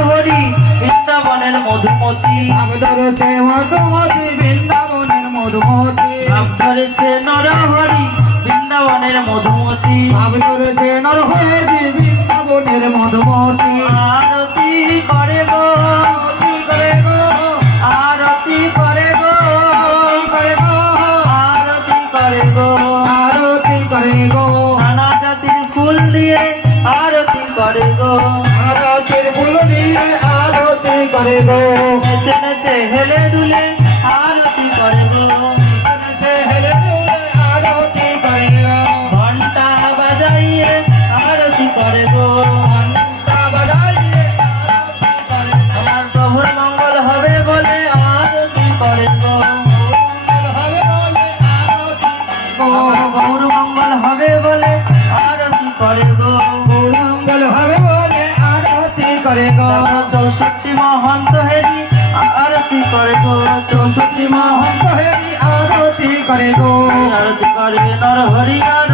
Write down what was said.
হরি বৃন্দাবনের মধুমতি ভাব ধরেছে মধুমতি বৃন্দাবনের মধুমতি ভাব ধরেছে নরহরি বৃন্দাবনের মধুমতি ভাব ধরেছে নরহরি বৃন্দাবনের মধুমতি আরতি করে গো আরতি করে গো আরতি করে গো করে গো আরতি করে গো আরতি করে গো নানা জাতির ফুল দিয়ে আরতি করে গো আরতির ফুল দিয়ে আরতি করে গো নেচে নেচে হেলে দুলে আরতি করে গো নেচে হেলে দুলে আরতি করে গো ঘন্টা বাজাইয়ে আরতি করে গো ঘন্টা বাজাইয়ে আরতি করে গো আমার প্রভুর মঙ্গল হবে বলে আরতি করে গো মঙ্গল হবে বলে আরতি করে গো গৌর মঙ্গল হবে বলে আরতি করে গো মঙ্গল হবে বলে আরতি করে গো 64 মহন্ত হেরি আরতি করে গো 64 মহন্ত মহন্ত হেরি আরতি করে গো আরতি করে নর হরি আর